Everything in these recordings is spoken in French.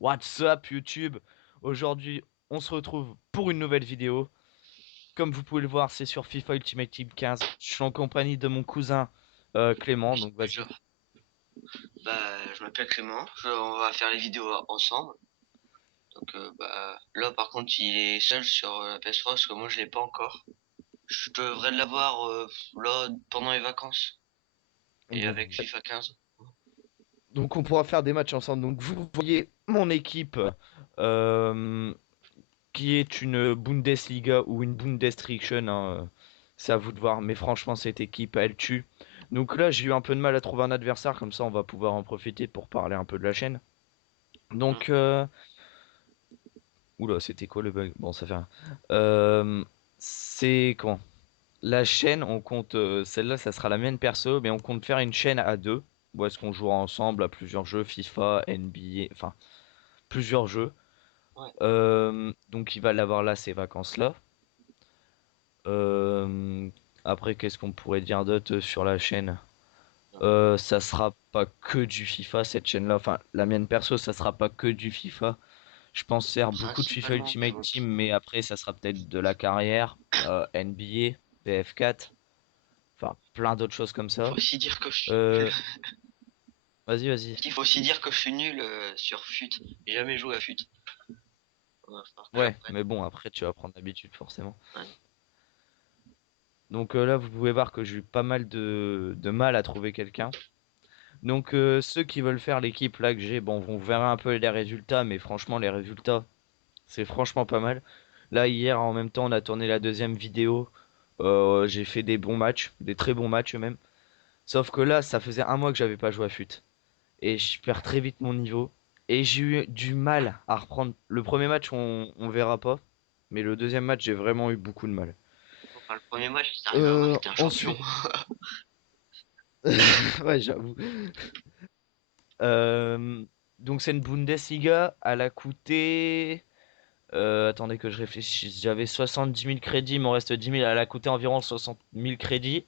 What's up YouTube? Aujourd'hui, on se retrouve pour une nouvelle vidéo. Comme vous pouvez le voir, c'est sur FIFA Ultimate Team 15. Je suis en compagnie de mon cousin Clément, Oui, donc vas-y. bonjour. Je m'appelle Clément. On va faire les vidéos ensemble. Là, par contre, il est seul sur la PS3 parce que moi, je l'ai pas encore. Je devrais l'avoir là pendant les vacances et Donc, avec FIFA 15. donc on pourra faire des matchs ensemble. Donc vous voyez mon équipe euh, qui est une Bundesliga ou une Bundestriction, hein, c'est à vous de voir. Mais franchement, cette équipe, elle tue. Donc là, j'ai eu un peu de mal à trouver un adversaire, comme ça on va pouvoir en profiter pour parler un peu de la chaîne. Hum. Donc, oula, c'était quoi le bug? Bon, ça fait rien. Euh, c'est comment? La chaîne, on compte, celle-là, ça sera la mienne perso, mais on compte faire une chaîne à deux. Où est-ce qu'on jouera ensemble à plusieurs jeux, FIFA, NBA, enfin, plusieurs jeux. Ouais. Donc il va l'avoir là, ces vacances-là. Euh, Après, qu'est-ce qu'on pourrait dire d'autre sur la chaîne? Ça sera pas que du FIFA, cette chaîne-là. Enfin, la mienne perso, ça sera pas que du FIFA. Je pense faire beaucoup de FIFA Principalement, mais Ultimate bon. Team, mais après ça sera peut-être de la carrière, NBA, BF4, enfin plein d'autres choses comme Il faut ça. aussi dire que je suis nul. Euh, Vas-y, vas-y. Il faut aussi dire que je suis nul sur FUT. J'ai jamais joué à FUT. Il va falloir que Ouais, j'apprenne. mais bon, après tu vas prendre l'habitude forcément. Ouais. Donc là, vous pouvez voir que j'ai eu pas mal de mal à trouver quelqu'un. Donc ceux qui veulent faire l'équipe là que j'ai, bon, vous verrez un peu les résultats, mais franchement, les résultats, c'est franchement pas mal. Là, hier, en même temps, on a tourné la deuxième vidéo. J'ai fait des bons matchs, des très bons matchs même. Sauf que là, ça faisait un mois que j'avais pas joué à FUT. Et je perds très vite mon niveau. Et j'ai eu du mal à reprendre. Le premier match, on verra pas. Mais le deuxième match, j'ai vraiment eu beaucoup de mal. Enfin, le premier match, il arrivé à voir que t'es un champion. Ensuite, ouais, j'avoue. Donc c'est une Bundesliga. Elle a coûté. Attendez que je réfléchisse. J'avais 70 000 crédits, il m'en reste 10 000. Elle a coûté environ 60 000 crédits.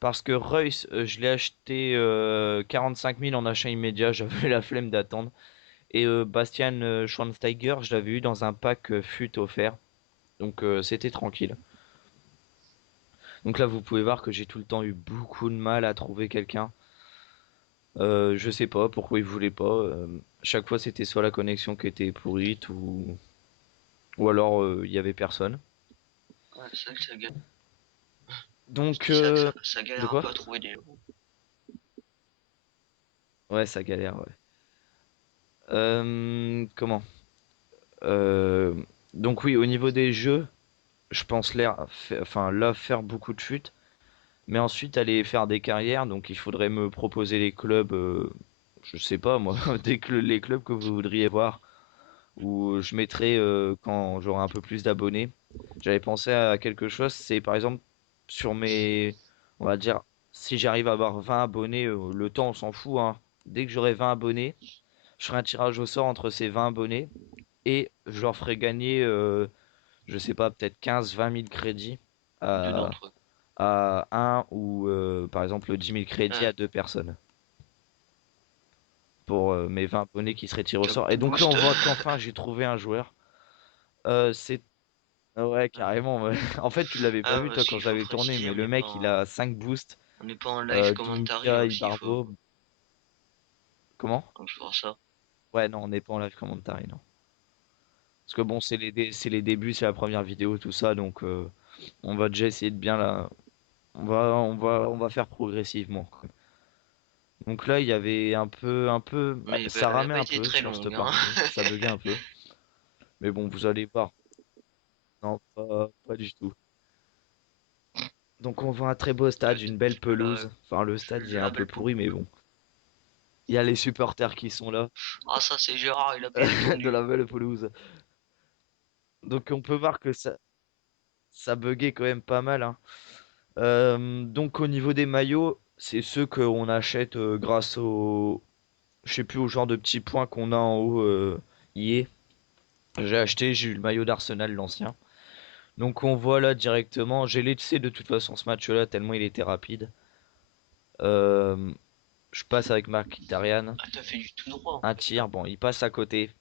Parce que Reus, je l'ai acheté 45 000 en achat immédiat. J'avais la flemme d'attendre. Et Bastian Schweinsteiger, je l'avais eu dans un pack fut offert. Donc c'était tranquille. Donc là, vous pouvez voir que j'ai tout le temps eu beaucoup de mal à trouver quelqu'un. Je sais pas pourquoi il voulait pas. Chaque fois, c'était soit la connexion qui était pourrite ou alors il y avait personne. Ouais, c'est vrai que je Donc, dis ça, que ça de galère un quoi? peu à trouver des gens. Ouais, ça galère, ouais. Comment? Donc oui, au niveau des jeux, je pense enfin là faire beaucoup de chutes. Mais ensuite, aller faire des carrières, donc il faudrait me proposer les clubs, je sais pas moi, les clubs que vous voudriez voir, où je mettrai quand j'aurai un peu plus d'abonnés. J'avais pensé à quelque chose, c'est par exemple sur on va dire, si j'arrive à avoir 20 abonnés, le temps on s'en fout, hein. Dès que j'aurai 20 abonnés, je ferai un tirage au sort entre ces 20 abonnés et je leur ferai gagner, je sais pas, peut-être 15-20 000 crédits Deux à, d'entre eux. à un ou par exemple 10 000 crédits Ouais. à deux personnes pour mes 20 abonnés qui seraient tirés au Tu as sort. Et beaucoup de donc là, on boost. voit qu'enfin j'ai trouvé un joueur. C'est Ouais, carrément. Ouais. En fait, tu l'avais pas Ah, vu toi parce quand qu'il je faut l'avais tourné, préciser, mais le mec il a 5 boosts, on n'est pas en live commentary là Doumbia, aussi, il faut Ibarbo. Comment? quand je vois ça. Ouais, non, on n'est pas en live commentary, non. Parce que bon, c'est les débuts, c'est la première vidéo, tout ça, donc on va déjà essayer de bien la. On va faire progressivement, quoi. Donc là, il y avait bah, Mais ça elle a ramait pas un été peu très sur cette longue, hein. partie, ça buguait un peu. Mais bon, vous allez voir. Non, pas du tout. Donc on voit un très beau stade, une belle pelouse. Enfin, le stade, il est un La peu belle pourri, mais pelouse. bon. Il y a les supporters qui sont là, Ah, ça c'est Gérard, il a bien de attendu. la belle pelouse. Donc on peut voir que ça buguait quand même pas mal, hein. Donc au niveau des maillots, c'est ceux qu'on achète grâce je sais plus, au genre de petits points qu'on a en haut, EA. J'ai eu le maillot d'Arsenal, l'ancien. Donc on voit là directement, j'ai laissé de toute façon ce match-là tellement il était rapide. Euh, je passe avec Mark Darian, Ah, t'as fait du tout droit en un fait là. tir, bon il passe à côté.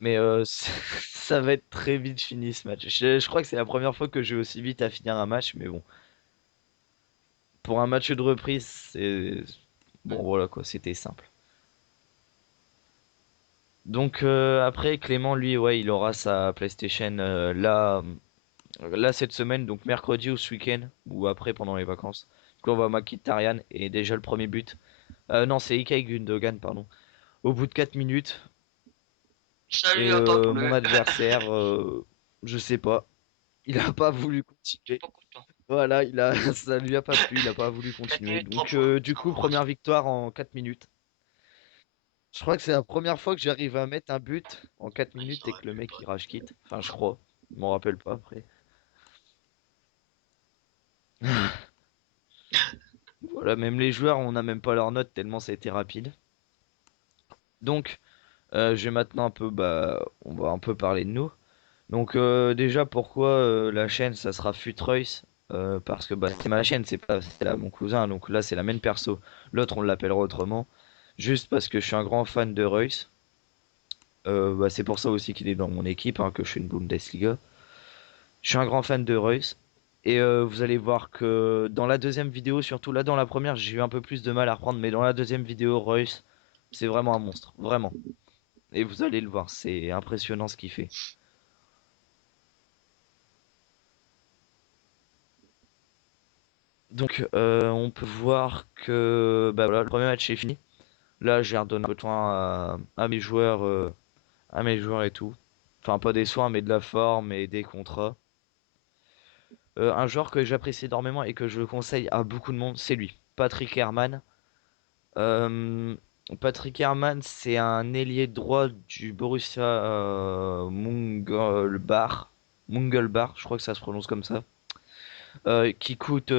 Mais ça va être très vite fini ce match. Je crois que c'est la première fois que j'ai aussi vite à finir un match, mais bon. Pour un match de reprise, c'est... Bon, voilà quoi, c'était simple. Donc après, Clément, lui, ouais, il aura sa PlayStation là cette semaine, donc mercredi ou ce week-end, ou après pendant les vacances. Donc on voit Mkhitaryan et déjà le premier but. Non, c'est Ilkay Gundogan, pardon. Au bout de 4 minutes, et Salut à pas mon bleu. adversaire, je sais pas, il a pas voulu continuer. Pas content. Voilà, ça lui a pas plu, il a pas voulu 4 continuer. minutes, 3 Donc points. du Ça coup, commence. première victoire en 4 minutes. Je crois que c'est la première fois que j'arrive à mettre un but en 4 Ah, ils minutes et auraient que le pu mec pas. il rage quitte. Enfin, je crois. Je m'en rappelle pas après. Voilà, même les joueurs, on n'a même pas leur note tellement ça a été rapide. Donc, je vais maintenant un peu, bah, on va un peu parler de nous. Donc, déjà, pourquoi la chaîne, ça sera Futreus? Parce que bah, c'est ma chaîne, c'est pas, c'est là mon cousin, donc là c'est la même perso. L'autre, on l'appellera autrement. Juste parce que je suis un grand fan de Reus. Bah, c'est pour ça aussi qu'il est dans mon équipe, hein, que je fais une Bundesliga. Je suis un grand fan de Reus. Et vous allez voir que dans la deuxième vidéo, surtout là dans la première, j'ai eu un peu plus de mal à reprendre, mais dans la deuxième vidéo, Reus, c'est vraiment un monstre, vraiment. Et vous allez le voir, c'est impressionnant ce qu'il fait. Donc on peut voir que bah voilà, le premier match est fini. Là, j'ai redonné un peu de soin à mes joueurs et tout. Enfin, pas des soins, mais de la forme et des contrats. Un joueur que j'apprécie énormément et que je le conseille à beaucoup de monde, c'est lui, Patrick Herrmann. Euh, Patrick Herrmann, c'est un ailier droit du Borussia Mönchengladbach, je crois que ça se prononce comme ça, qui coûte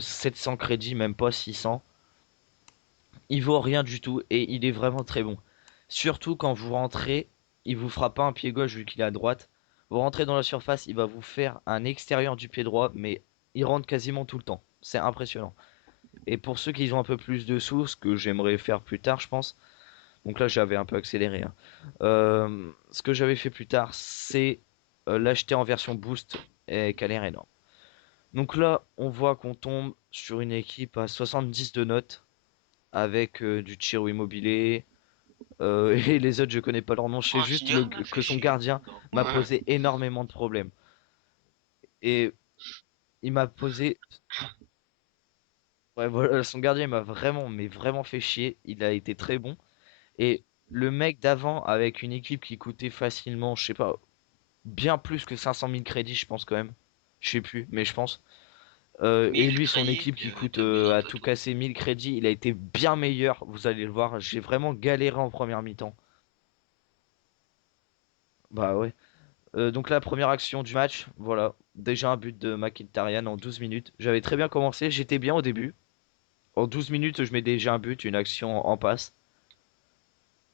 700 crédits, même pas 600. Il vaut rien du tout et il est vraiment très bon. Surtout quand vous rentrez, il vous fera pas un pied gauche vu qu'il est à droite. Vous rentrez dans la surface, il va vous faire un extérieur du pied droit, mais il rentre quasiment tout le temps. C'est impressionnant. Et pour ceux qui ont un peu plus de sous, ce que j'aimerais faire plus tard, je pense. Donc là, j'avais un peu accéléré, hein. Ce que j'avais fait plus tard, c'est l'acheter en version boost et qu'elle est énorme. Donc là, on voit qu'on tombe sur une équipe à 70 de notes avec du Chiro Immobilier. Et les autres, je connais pas leur nom. Je Oh, sais un juste Tidiane, on a fait que son chier. gardien Non. m'a posé énormément de problèmes. Et il m'a posé. Ouais, voilà, son gardien il m'a vraiment, mais vraiment fait chier. Il a été très bon. Et le mec d'avant, avec une équipe qui coûtait facilement, je sais pas, bien plus que 500 000 crédits, je pense quand même. Je sais plus, mais je pense. Et 1000 lui, son crédits, équipe qui coûte t'as besoin à de tout tout. casser 1000 crédits, il a été bien meilleur. Vous allez le voir. J'ai vraiment galéré en première mi-temps. Bah ouais. Donc la première action du match, voilà. Déjà un but de Mkhitaryan en 12 minutes. J'avais très bien commencé, j'étais bien au début. En 12 minutes, je mets déjà un but, une action en passe.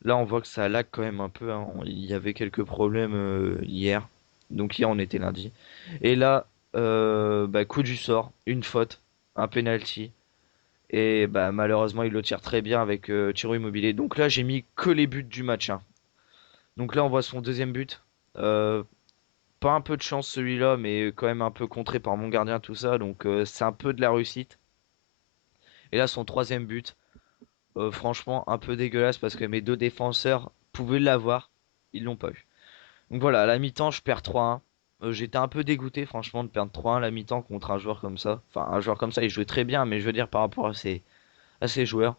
Là, on voit que ça lag quand même un peu, hein. Il y avait quelques problèmes hier. Donc hier, on était lundi. Et là, bah, coup du sort, une faute, un penalty. Et bah, malheureusement, il le tire très bien avec Ciro Immobilier. Donc là, j'ai mis que les buts du match, hein. Donc là, on voit son deuxième but. Euh, Pas un peu de chance celui-là, mais quand même un peu contré par mon gardien, tout ça. Donc c'est un peu de la réussite. Et là, son troisième but, franchement, un peu dégueulasse parce que mes deux défenseurs pouvaient l'avoir. Ils l'ont pas eu. Donc voilà, à la mi-temps, je perds 3-1. J'étais un peu dégoûté, franchement, de perdre 3-1 à la mi-temps contre un joueur comme ça. Enfin, un joueur comme ça, il jouait très bien, mais je veux dire par rapport à ses joueurs.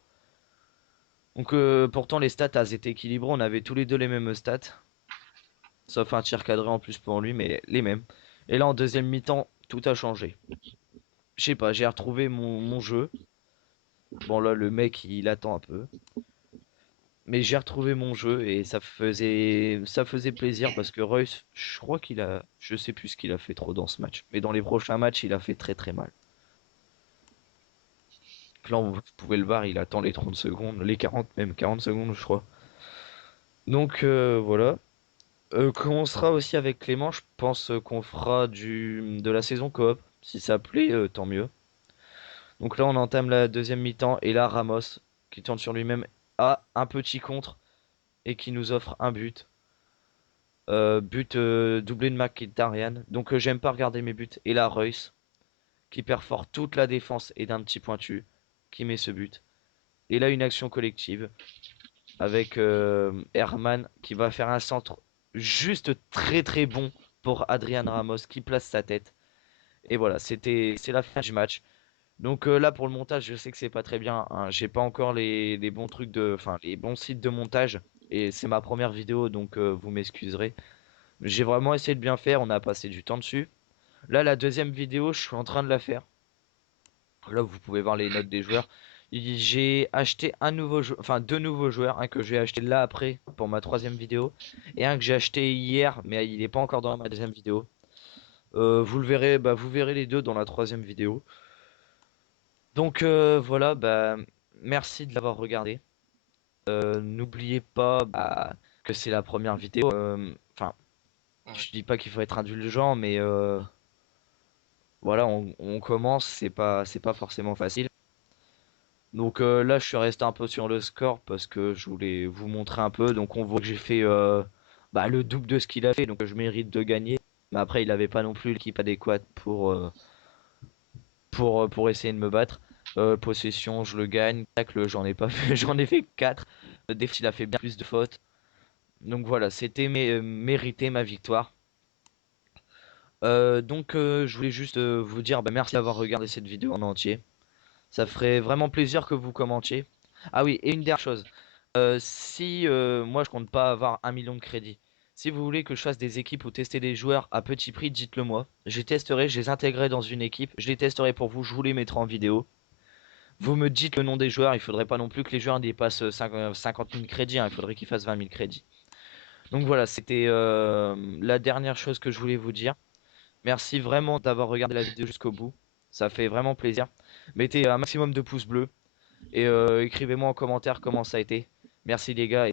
Donc pourtant, les stats, elles étaient équilibrées. On avait tous les deux les mêmes stats. Sauf un tir cadré en plus pour lui, mais les mêmes. Et là, en deuxième mi-temps, tout a changé. Je sais pas, j'ai retrouvé mon jeu. Bon, là, le mec, il attend un peu. Mais j'ai retrouvé mon jeu et ça faisait plaisir parce que Reus, je crois qu'il a, je sais plus ce qu'il a fait trop dans ce match. Mais dans les prochains matchs, il a fait très très mal. Là, vous pouvez le voir, il attend les 30 secondes, les 40, même 40 secondes, je crois. Donc voilà. Quand on sera aussi avec Clément, je pense qu'on fera de la saison coop. Si ça plaît, tant mieux. Donc là, on entame la deuxième mi-temps et là, Ramos, qui tourne sur lui-même, a un petit contre et qui nous offre un but. But doublé de Mkhitaryan. Donc j'aime pas regarder mes buts. Et là, Reus, qui perfore toute la défense et d'un petit pointu, qui met ce but. Et là, une action collective avec Herman qui va faire un centre juste très très bon pour Adrian Ramos qui place sa tête. Et voilà, c'est la fin du match. Donc là pour le montage, je sais que c'est pas très bien, hein. J'ai pas encore les bons trucs enfin les bons sites de montage et c'est ma première vidéo donc vous m'excuserez. J'ai vraiment essayé de bien faire, on a passé du temps dessus. Là la deuxième vidéo, je suis en train de la faire. Là vous pouvez voir les notes des joueurs. J'ai acheté un nouveau joueur, enfin deux nouveaux joueurs, un que j'ai acheté là après pour ma troisième vidéo et un que j'ai acheté hier mais il n'est pas encore dans ma deuxième vidéo. Vous le verrez, bah, vous verrez les deux dans la troisième vidéo. Donc voilà, bah, merci de l'avoir regardé. N'oubliez pas bah, que c'est la première vidéo. Enfin, Ouais. je dis pas qu'il faut être indulgent, mais voilà, on commence, c'est pas forcément facile. Donc là, je suis resté un peu sur le score parce que je voulais vous montrer un peu. Donc on voit que j'ai fait bah, le double de ce qu'il a fait, donc je mérite de gagner. Mais après, il avait pas non plus l'équipe adéquate pour essayer de me battre. Possession, je le gagne. Tacle, j'en ai pas fait, j'en ai fait 4. Défense, il a fait bien plus de fautes. Donc voilà, c'était mérité ma victoire. Donc je voulais juste vous dire bah, merci d'avoir regardé cette vidéo en entier. Ça ferait vraiment plaisir que vous commentiez. Ah oui, et une dernière chose. Si moi je compte pas avoir 1 million de crédits. Si vous voulez que je fasse des équipes ou tester des joueurs à petit prix, dites-le moi. Je les testerai, je les intégrerai dans une équipe. Je les testerai pour vous, je vous les mettrai en vidéo. Vous me dites le nom des joueurs, il faudrait pas non plus que les joueurs dépassent 50 000 crédits, hein, il faudrait qu'ils fassent 20 000 crédits. Donc voilà, c'était la dernière chose que je voulais vous dire. Merci vraiment d'avoir regardé la vidéo jusqu'au bout. Ça fait vraiment plaisir. Mettez un maximum de pouces bleus et écrivez-moi en commentaire comment ça a été. Merci les gars.